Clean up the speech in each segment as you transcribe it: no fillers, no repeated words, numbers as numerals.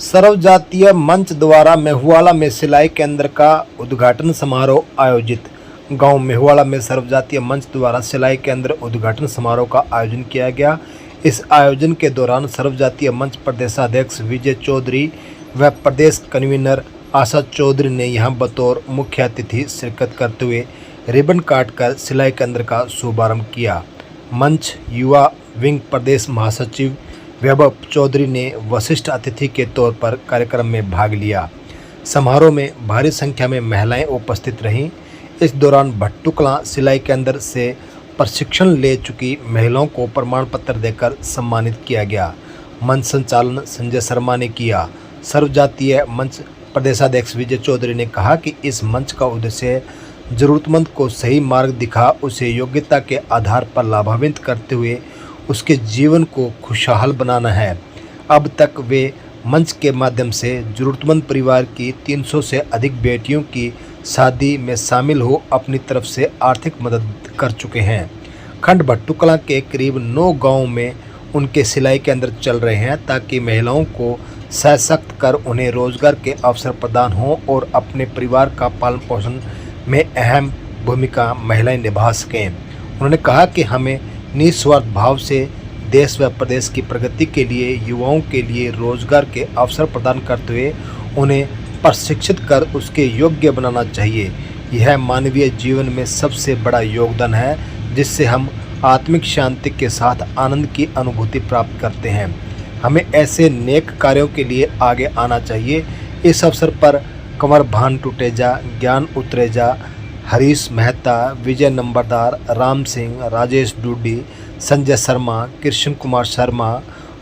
सर्व जातीय मंच द्वारा मेहुवाला में सिलाई केंद्र का उद्घाटन समारोह आयोजित। गांव मेहुवाला में सर्व जातीय मंच द्वारा सिलाई केंद्र उद्घाटन समारोह का आयोजन किया गया। इस आयोजन के दौरान सर्व जातीय मंच प्रदेशाध्यक्ष विजय चौधरी व प्रदेश कन्वीनर आशा चौधरी ने यहां बतौर मुख्य अतिथि शिरकत करते हुए रिबन काटकर सिलाई केंद्र का शुभारंभ किया। मंच युवा विंग प्रदेश महासचिव वैभव चौधरी ने वरिष्ठ अतिथि के तौर पर कार्यक्रम में भाग लिया। समारोह में भारी संख्या में महिलाएं उपस्थित रहीं। इस दौरान भट्टुकला सिलाई केंद्र से प्रशिक्षण ले चुकी महिलाओं को प्रमाण पत्र देकर सम्मानित किया गया। मंच संचालन संजय शर्मा ने किया। सर्व जातीय मंच प्रदेशाध्यक्ष विजय चौधरी ने कहा कि इस मंच का उद्देश्य जरूरतमंद को सही मार्ग दिखा उसे योग्यता के आधार पर लाभान्वित करते हुए उसके जीवन को खुशहाल बनाना है। अब तक वे मंच के माध्यम से जरूरतमंद परिवार की 300 से अधिक बेटियों की शादी में शामिल हो अपनी तरफ से आर्थिक मदद कर चुके हैं। खंड भट्टुकला के करीब 9 गांवों में उनके सिलाई केंद्र चल रहे हैं ताकि महिलाओं को सशक्त कर उन्हें रोजगार के अवसर प्रदान हों और अपने परिवार का पालन पोषण में अहम भूमिका महिलाएं निभा सकें। उन्होंने कहा कि हमें निस्वार्थ भाव से देश व प्रदेश की प्रगति के लिए युवाओं के लिए रोजगार के अवसर प्रदान करते हुए उन्हें प्रशिक्षित कर उसके योग्य बनाना चाहिए। यह मानवीय जीवन में सबसे बड़ा योगदान है जिससे हम आत्मिक शांति के साथ आनंद की अनुभूति प्राप्त करते हैं। हमें ऐसे नेक कार्यों के लिए आगे आना चाहिए। इस अवसर पर कंवर भान टुटेजा, ज्ञान उतरेजा, हरीश मेहता, विजय नंबरदार, राम सिंह, राजेश डूडी, संजय शर्मा, कृष्ण कुमार शर्मा,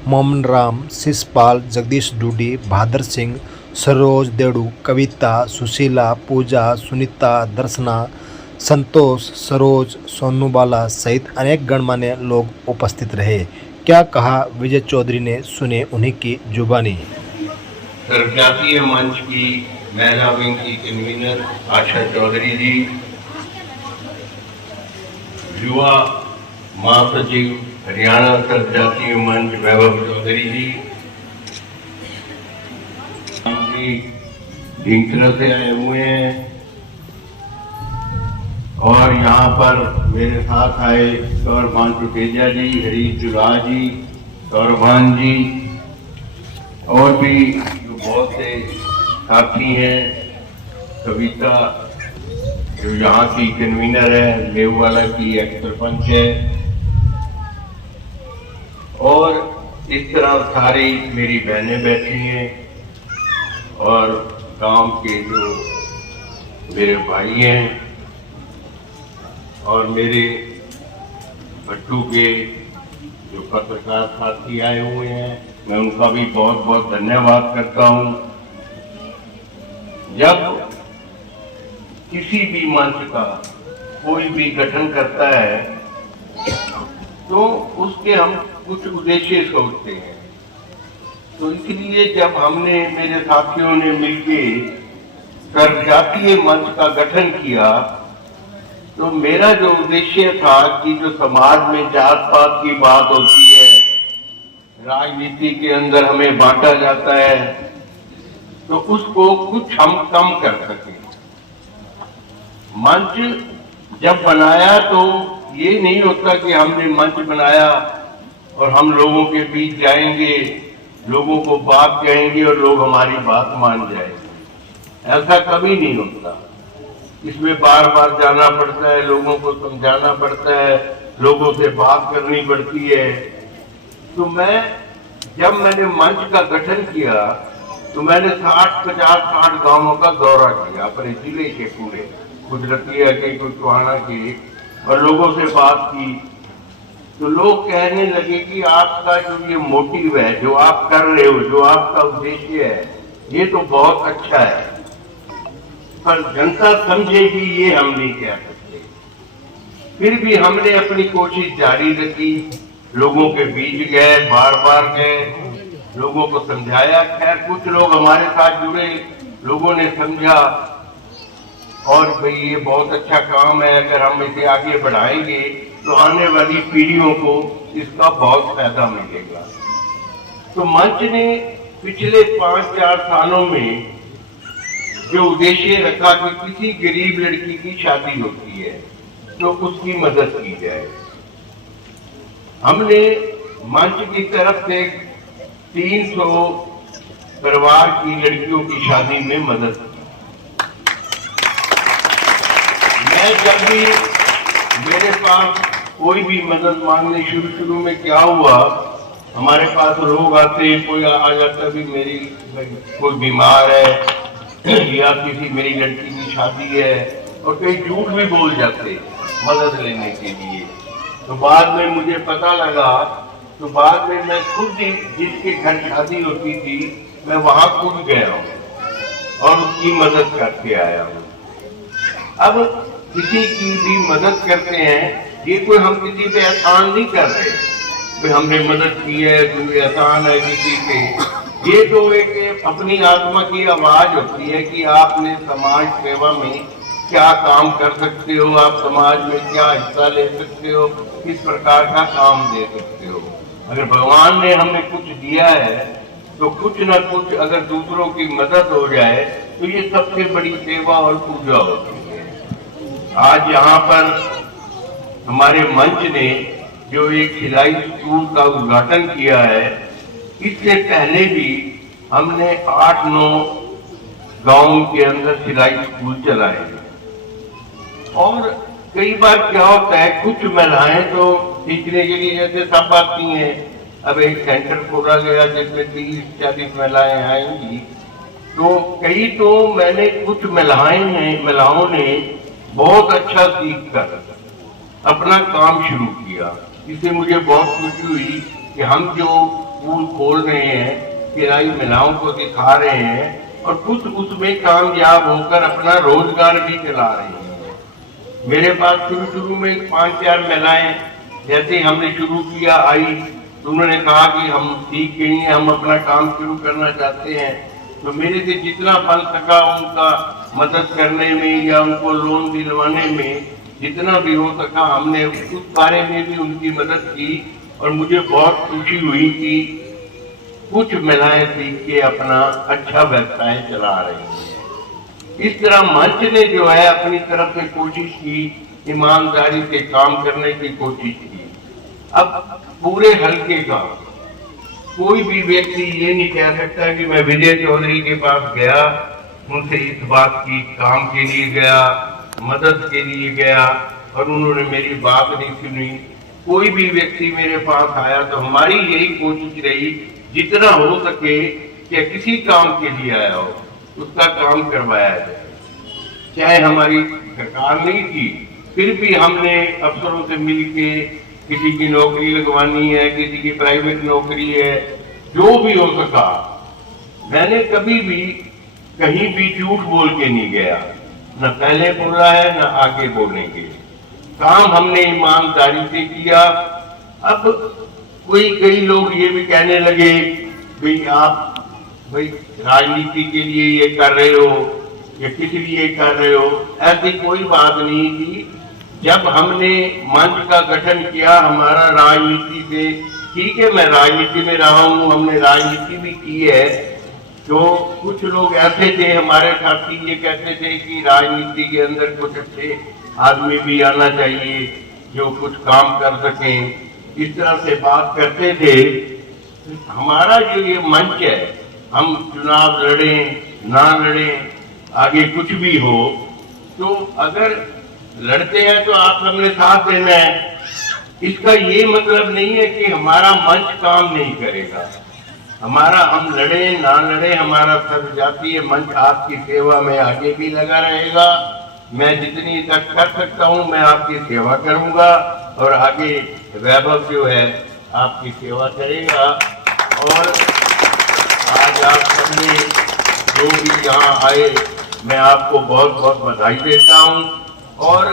मोमन राम, शिषपाल, जगदीश डूडी, बहादुर सिंह, सरोज देड़ू, कविता, सुशीला, पूजा, सुनीता, दर्शना, संतोष, सरोज, सोनू बाला सहित अनेक गणमान्य लोग उपस्थित रहे। क्या कहा विजय चौधरी ने, सुने उन्हीं की जुबानी। सर्वजातीय मंच की महिला विंग की कन्वीनर आशा चौधरी जी, युवा महासचिव हरियाणा सर्वजातीय मंच वैभव चौधरी जी, ढींगरा से आए हुए हैं और यहाँ पर मेरे साथ आए कंवर भान टुटेजा जी, हरीश जुलाह जी, सौरभान जी और भी जो बहुत से साथी हैं, कविता जो यहाँ की कन्वीनर है, मेहुवाला की एक्स सरपंच है और इस तरह सारी मेरी बहनें बैठी हैं और गांव के जो मेरे भाई हैं और मेरे भट्टू के जो पत्रकार साथी आए हुए हैं, मैं उनका भी बहुत बहुत धन्यवाद करता हूं। जब किसी भी मंच का कोई भी गठन करता है तो उसके हम कुछ उद्देश्य सोचते हैं, तो इसलिए जब हमने मेरे साथियों ने मिलकर सर्वजातीय मंच का गठन किया तो मेरा जो उद्देश्य था कि जो समाज में जात पात की बात होती है, राजनीति के अंदर हमें बांटा जाता है, तो उसको कुछ हम कम कर सकें। मंच जब बनाया तो ये नहीं होता कि हमने मंच बनाया और हम लोगों के बीच जाएंगे, लोगों को बात कहेंगे और लोग हमारी बात मान जाएंगे। ऐसा कभी नहीं होता। इसमें बार बार जाना पड़ता है, लोगों को समझाना पड़ता है, लोगों से बात करनी पड़ती है। तो जब मैंने मंच का गठन किया तो मैंने 50-60 गांवों का दौरा किया अपने जिले के पूरे, कुछ रतिया के, कुछ टोहाना के, और लोगों से बात की। तो लोग कहने लगे कि आपका जो ये मोटिव है, जो आप कर रहे हो, जो आपका उद्देश्य है, ये तो बहुत अच्छा है, पर जनता समझेगी ये हम नहीं कह सकते। फिर भी हमने अपनी कोशिश जारी रखी, लोगों के बीच गए, बार बार गए, लोगों को समझाया। खैर कुछ लोग हमारे साथ जुड़े, लोगों ने समझा और भाई ये बहुत अच्छा काम है, अगर हम इसे आगे बढ़ाएंगे तो आने वाली पीढ़ियों को इसका बहुत फायदा मिलेगा। तो मंच ने पिछले 5-4 सालों में जो उद्देश्य रखा कि किसी गरीब लड़की की शादी होती है तो उसकी मदद की जाए। हमने मंच की तरफ से 300 परिवार की लड़कियों की शादी में मदद की। मैं जब भी मेरे पास कोई भी मदद मांगने शुरू में क्या हुआ, हमारे पास लोग आते, कोई आ जाता भी मेरी कोई बीमार है या किसी मेरी लड़की की शादी है, और कई झूठ भी बोल जाते मदद लेने के लिए। तो बाद में मुझे पता लगा, तो बाद में मैं खुद ही जिसके घर शादी होती थी मैं वहां खुद गया हूँ और उसकी मदद करके आया हूँ। अब किसी की भी मदद करते हैं, ये कोई हम किसी पे एहसान नहीं कर रहे कि हमने मदद की है, कोई एहसान है किसी पे। ये तो एक अपनी आत्मा की आवाज होती है कि आपने समाज सेवा में क्या काम कर सकते हो, आप समाज में क्या हिस्सा ले सकते हो, किस प्रकार का काम दे सकते हो। अगर भगवान ने हमें कुछ दिया है तो कुछ ना कुछ अगर दूसरों की मदद हो जाए तो ये सबसे बड़ी सेवा और पूजा होती है। आज यहाँ पर हमारे मंच ने जो एक सिलाई स्कूल का उद्घाटन किया है, इससे पहले भी हमने 8-9 गांव के अंदर सिलाई स्कूल चलाए हैं। और कई बार क्या होता है, कुछ महिलाएं तो सीखने के लिए जैसे सब आती हैं, अब एक सेंटर खोला गया जिसमें 30-40 महिलाएं आएंगी, तो कई तो मैंने कुछ महिलाओं ने बहुत अच्छा सीख कर अपना काम शुरू किया। इससे मुझे बहुत खुशी हुई कि हम जो स्कूल खोल रहे हैं, किराई महिलाओं को सिखा रहे हैं और कुछ उसमें कामयाब होकर अपना रोजगार भी चला रहे हैं। मेरे पास शुरू में 5-4 महिलाएं जैसे हमने शुरू किया आई, तो उन्होंने कहा कि हम सीख गई हैं, हम अपना काम शुरू करना चाहते हैं। तो मेरे से जितना बन सका उनका मदद करने में या उनको लोन दिलवाने में जितना भी हो सका हमने उस बारे में भी उनकी मदद की। और मुझे बहुत खुशी हुई कि कुछ महिलाएं सीख के अपना अच्छा व्यवसाय चला रही हैं। इस तरह मंच ने जो है अपनी तरफ से कोशिश की, ईमानदारी से काम करने की कोशिश की। अब पूरे हल्के का कोई भी व्यक्ति ये नहीं कह सकता कि मैं विजय चौधरी के पास गया, उनसे इस बात की काम के लिए गया, मदद के लिए गया और उन्होंने मेरी बात नहीं सुनी। कोई भी व्यक्ति मेरे पास आया तो हमारी यही कोशिश रही जितना हो सके कि किसी काम के लिए आया हो उसका काम करवाया जाए। चाहे हमारी सरकार नहीं थी, फिर भी हमने अफसरों से मिलके किसी की नौकरी लगवानी है, किसी की प्राइवेट नौकरी है, जो भी हो सका। मैंने कभी भी कहीं भी झूठ बोल के नहीं गया, न पहले बोला है न आगे बोलेंगे। काम हमने ईमानदारी से किया। अब कई लोग ये भी कहने लगे भाई राजनीति के लिए ये कर रहे हो या किस लिए कर रहे हो। ऐसी कोई बात नहीं थी। जब हमने मंच का गठन किया, हमारा राजनीति से, ठीक है मैं राजनीति में रहा हूँ, हमने राजनीति भी की है, तो कुछ लोग ऐसे थे हमारे साथी, ये कहते थे कि राजनीति के अंदर कुछ अच्छे आदमी भी आना चाहिए जो कुछ काम कर सकें। इस तरह से बात करते थे। हमारा जो ये मंच है, हम चुनाव लड़ें ना लड़ें, आगे कुछ भी हो, तो अगर लड़ते हैं तो आप सबने साथ देना है। इसका ये मतलब नहीं है कि हमारा मंच काम नहीं करेगा। हमारा हम लड़े ना लड़े, हमारा सर्वजातीय मंच आपकी सेवा में आगे भी लगा रहेगा। मैं जितनी तक कर सकता हूं मैं आपकी सेवा करूंगा और आगे वैभव जो है आपकी सेवा करेगा। और आज आप सबने जो भी यहाँ आए, मैं आपको बहुत बहुत बधाई देता हूँ और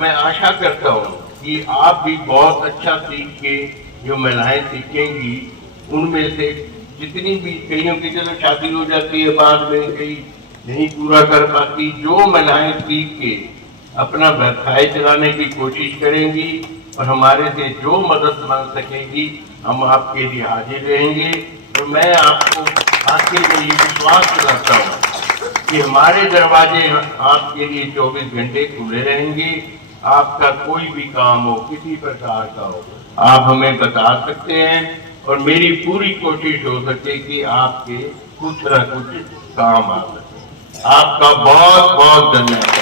मैं आशा करता हूँ कि आप भी बहुत अच्छा सीख के जो महिलाएं सीखेंगी, उनमें से जितनी भी, कईयों की चलो शादी हो जाती है बाद में, कई नहीं पूरा कर पाती, जो महिलाएं सीख के अपना व्यवसाय चलाने की कोशिश करेंगी और हमारे से जो मदद मांग सकेंगी, हम आपके लिए हाजिर रहेंगे। और मैं आपको आखिर में ये विश्वास दिलाता हूँ कि हमारे दरवाजे आपके लिए 24 घंटे खुले रहेंगे। आपका कोई भी काम हो, किसी प्रकार का हो, आप हमें बता सकते हैं और मेरी पूरी कोशिश हो सके कि आपके कुछ न कुछ काम आ सके। आपका बहुत बहुत धन्यवाद।